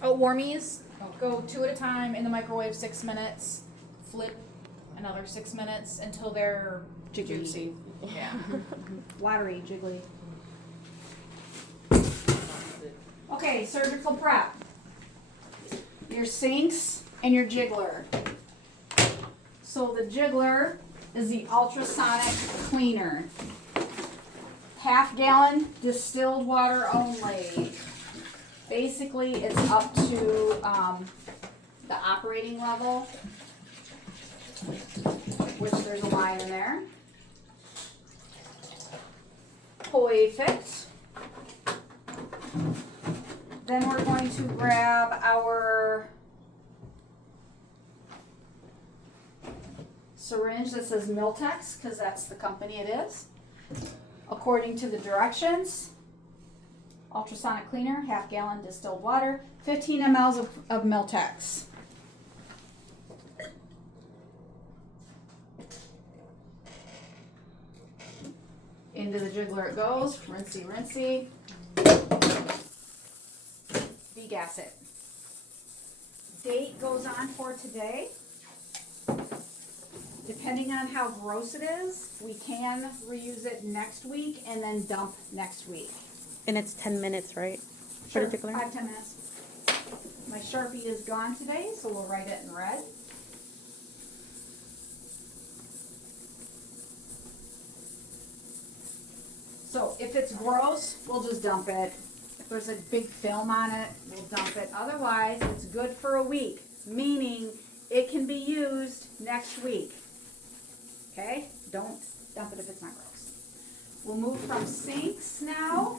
Oh, warmies. Go 2 at a time in the microwave 6 minutes. Flip another 6 minutes until they're Jiggly. juicy. Yeah. Watery, jiggly. Okay, surgical prep. Your sinks and your jiggler. So the jiggler is the ultrasonic cleaner. Half-gallon distilled water only. Basically, it's up to the operating level, which there's a line in there. Perfect. Then we're going to grab our syringe that says Miltex, because that's the company it is. According to the directions, ultrasonic cleaner, half-gallon distilled water, 15 mLs of Miltex. Into the jiggler it goes, rinsey, rinsey. Degas it. Date goes on for today. Depending on how gross it is, we can reuse it next week and then dump next week. And it's 10 minutes, right? Sure, For the jiggler? 5-10 minutes. My Sharpie is gone today, so we'll write it in red. So if it's gross, we'll just dump it. If there's a big film on it, we'll dump it. Otherwise, it's good for a week, meaning it can be used next week. Okay? Don't dump it if it's not gross. We'll move from sinks now.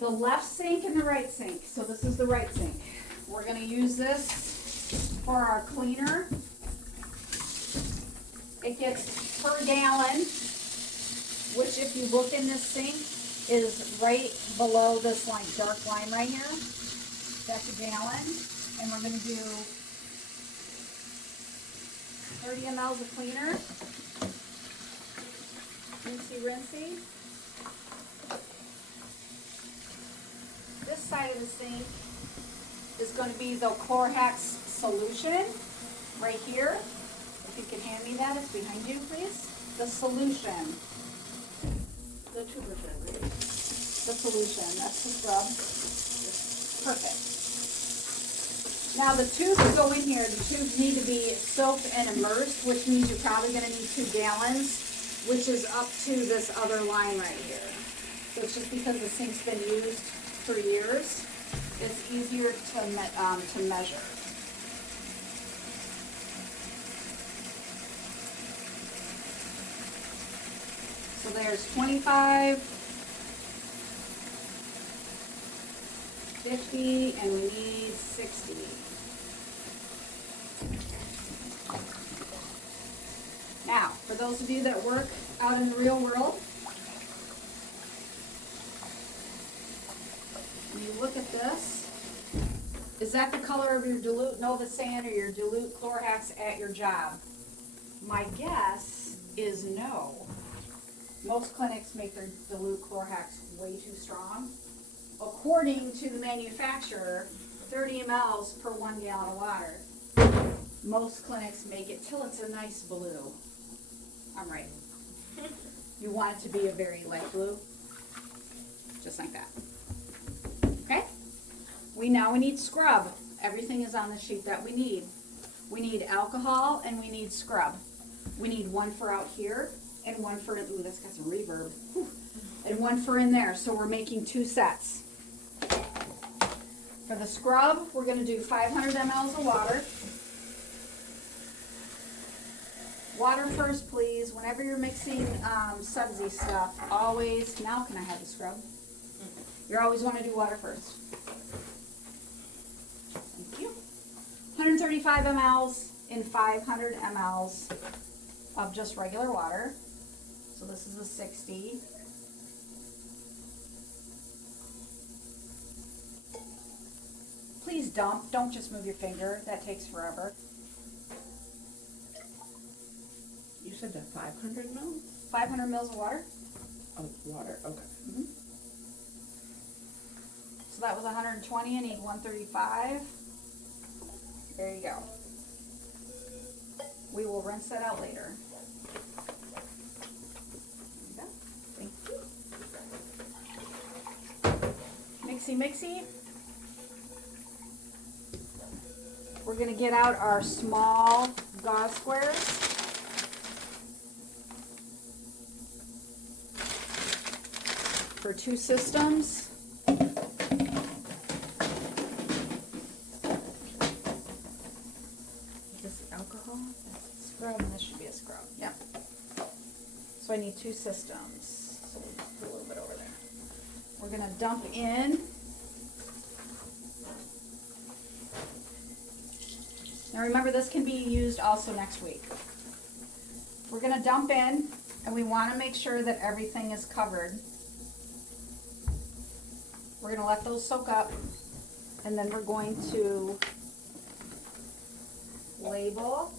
The left sink and the right sink. So this is the right sink. We're going to use this for our cleaner. It gets per gallon, which if you look in this sink is right below this like dark line right here. That's a gallon. And we're going to do 30 mLs of cleaner. Rinsey, rinsey. This side of the sink is going to be the Chlorhex solution right here. If you could hand me that, it's behind you, please. The solution. The 2%, right? The solution. That's the scrub. Perfect. Now the tubes go in here. The tubes need to be soaked and immersed, which means you're probably going to need 2 gallons, which is up to this other line right here. So it's just because the sink's been used for years, it's easier to measure. So there's 25, 50, and we need 60. Now, for those of you that work out in the real world, when you look at this, is that the color of your dilute Novosan or your dilute Chlorhex at your job? My guess is no. Most clinics make their dilute Chlorhex way too strong. According to the manufacturer, 30 mLs per 1 gallon of water. Most clinics make it till it's a nice blue. I'm right. You want it to be a very light blue, just like that. Okay? We need scrub. Everything is on the sheet that we need. We need alcohol and we need scrub. We need one for out here and one for, ooh, that's got some reverb. Whew. And one for in there. So we're making 2 sets. For the scrub, we're going to do 500 mLs of water. Water first, please. Whenever you're mixing sudsy stuff, always, now can I have the scrub? You always want to do water first. Thank you. 135 mLs in 500 mLs of just regular water. So this is a 60. Please dump. Don't just move your finger. That takes forever. You said that 500 mils 500 mils of water. of water. Okay. So that was 120, I need 135. There you go. We will rinse that out later. There you go. Thank you. Mixy, mixy. We're gonna get out our small gauze squares. For 2 systems. Is this alcohol? That's a scrub, and this should be a scrub. Yep. So I need 2 systems. So we'll just put a little bit over there. We're gonna dump in. Now remember, this can be used also next week. We're gonna dump in, and we wanna make sure that everything is covered. We're gonna let those soak up, and then we're going to label.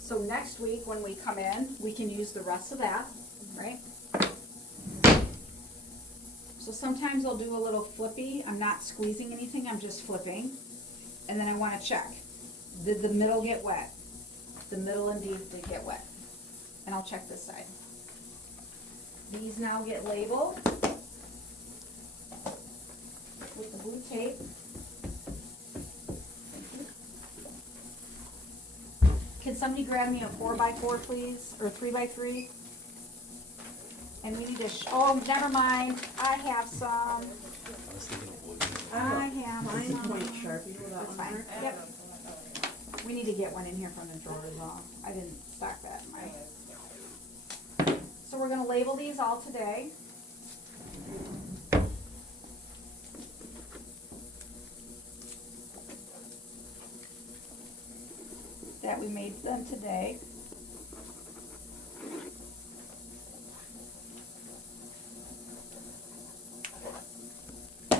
So next week when we come in, we can use the rest of that, right? So sometimes I'll do a little flippy. I'm not squeezing anything, I'm just flipping. And then I wanna check, did the middle get wet? The middle indeed did get wet. And I'll check this side. These now get labeled with the blue tape. Can somebody grab me a 4x4 please, or 3x3? And we need to, oh, never mind, I have some. I have Mine some. point Sharpie with that That's one fine, there. yep. We need to get one in here from the drawer as well. I didn't stock that in my. So we're gonna label these all today. That we made them today.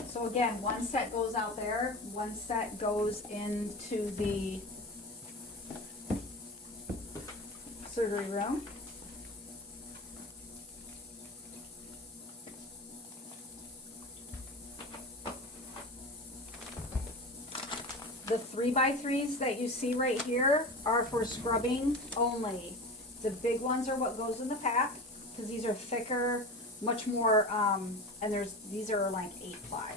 So again, one set goes out there, one set goes into the surgery room. The 3x3s that you see right here are for scrubbing only. The big ones are what goes in the pack, because these are thicker, much more, and these are like 8-ply.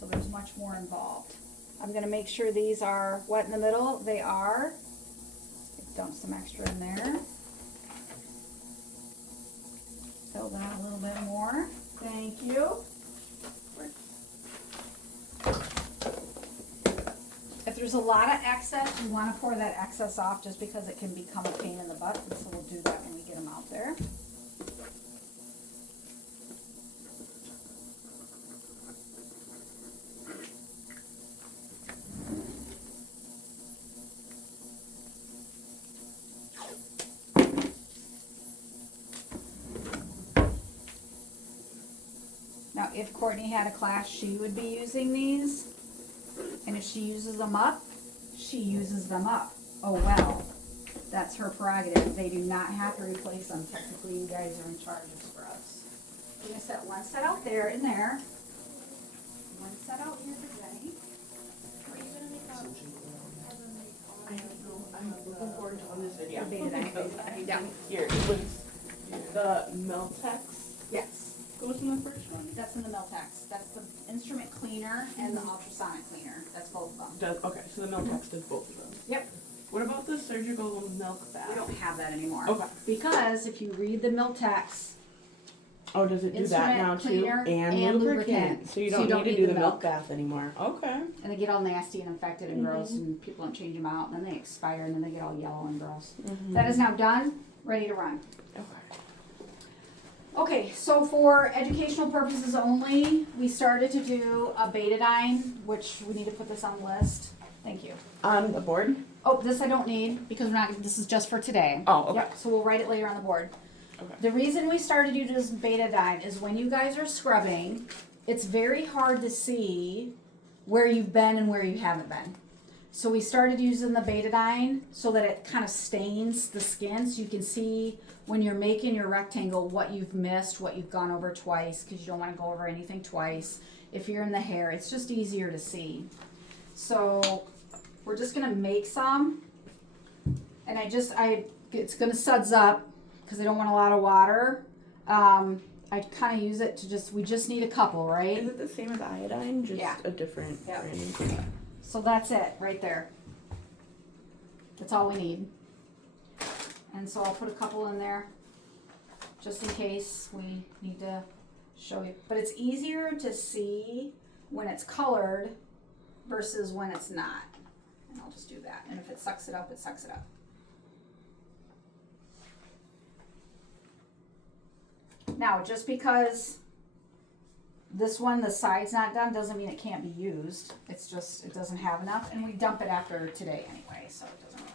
So there's much more involved. I'm gonna make sure these are wet in the middle. They are. Dump some extra in there. Fill that a little bit more. Thank you. If there's a lot of excess, you want to pour that excess off just because it can become a pain in the butt, and so we'll do that when we get them out there. Now, if Courtney had a class, she would be using these. And if she uses them up, she uses them up. Oh well, that's her prerogative. They do not have to replace them. Technically, you guys are in charge of scrubs. We're gonna set one set out there in there. One set out here for Jenny. Are you gonna make I don't know, I'm looking forward to on this video. The beta because dive. I Here, it was the Meltex Yes, goes in the first one. that's in the Miltex. That's the instrument cleaner and the ultrasonic cleaner. That's both of them. Okay, so the Meltex does both of them. Yep. What about the surgical milk bath? We don't have that anymore. Okay. Because if you read the Miltex, Oh, does it do that now Instrument too? cleaner and lubricant. lubricant. So you don't need to do the milk bath anymore. Okay. and they get all nasty and infected and gross, and people don't change them out, and then they expire, and then they get all yellow and gross. That is now done, ready to run. Okay. Okay, so for educational purposes only, we started to do a betadine, which we need to put this on the list. Thank you. On the board? Oh, this I don't need, because we're not, this is just for today. Oh, okay. Yep, so we'll write it later on the board. Okay. The reason we started to do this betadine is when you guys are scrubbing, it's very hard to see where you've been and where you haven't been. So we started using the betadine so that it kind of stains the skin, so you can see when you're making your rectangle what you've missed, what you've gone over twice, because you don't want to go over anything twice. If you're in the hair, it's just easier to see. So we're just gonna make some, and it's gonna suds up because I don't want a lot of water. I kind of use it to we just need a couple, right? Is it the same as iodine? Just Yeah. a different Yep. branding? So that's it right there. That's all we need. And so I'll put a couple in there just in case we need to show you. But it's easier to see when it's colored versus when it's not. And I'll just do that. And if it sucks it up, it sucks it up. Now, just because this one, the side's not done, doesn't mean it can't be used. It's just, it doesn't have enough, and we dump it after today anyway, so it doesn't really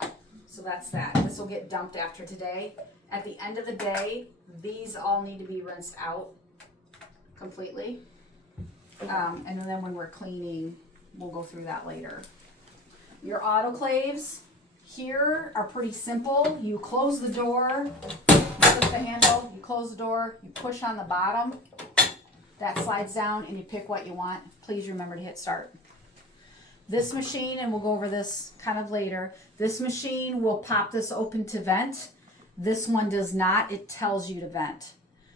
matter. So that's that. This will get dumped after today. At the end of the day, these all need to be rinsed out completely. And then when we're cleaning, we'll go through that later. Your autoclaves here are pretty simple. You close the door, lift the handle, you close the door, you push on the bottom, that slides down, and you pick what you want. Please remember to hit start. This machine, and we'll go over this kind of later, this machine will pop this open to vent. This one does not. It tells you to vent.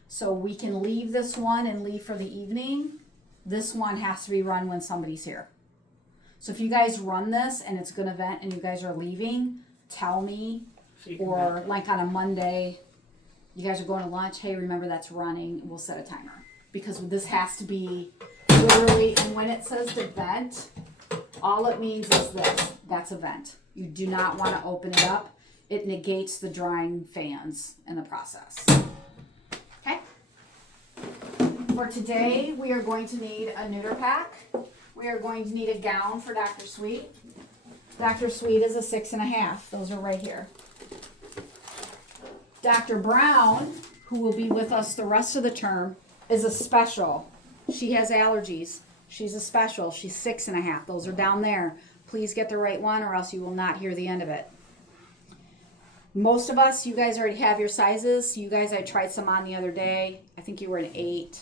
So we can leave this one and leave for the evening. This one has to be run when somebody's here. So if you guys run this and it's gonna vent and you guys are leaving, tell me. So you can Or vent. like on a Monday, you guys are going to lunch, hey, remember that's running, we'll set a timer. Because this has to be literally, and when it says to vent, all it means is this, that's a vent. You do not want to open it up. It negates the drying fans in the process. Okay? For today, we are going to need a neuter pack. We are going to need a gown for Dr. Sweet. Dr. Sweet is a 6.5. Those are right here. Dr. Brown, who will be with us the rest of the term, is a special. She has allergies. She's a special. She's 6.5. Those are down there. Please get the right one or else you will not hear the end of it. Most of us, you guys already have your sizes. You guys, I tried some on the other day. I think you were an 8.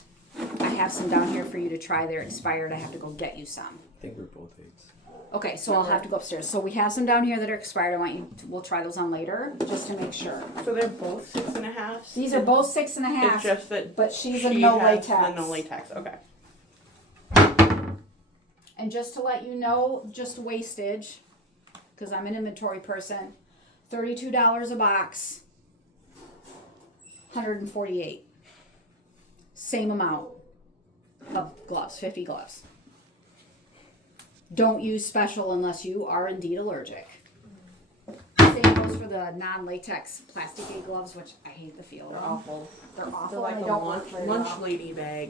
I have some down here for you to try. They're expired. I have to go get you some. I think we're both 8s. Okay, so I'll have to go upstairs. So we have some down here that are expired. We'll try those on later just to make sure. So they're both 6.5. These are both 6.5. It's just that but she's a she no has latex. the no latex. Okay. And just to let you know, just wastage, because I'm an inventory person, $32 a box, 148. Same amount of gloves, 50 gloves. Don't use special unless you are indeed allergic. Same goes for the non-latex plastic gloves, which I hate the feel. They're awful. They're awful. They're like and a they don't work very lunch well. lady bag.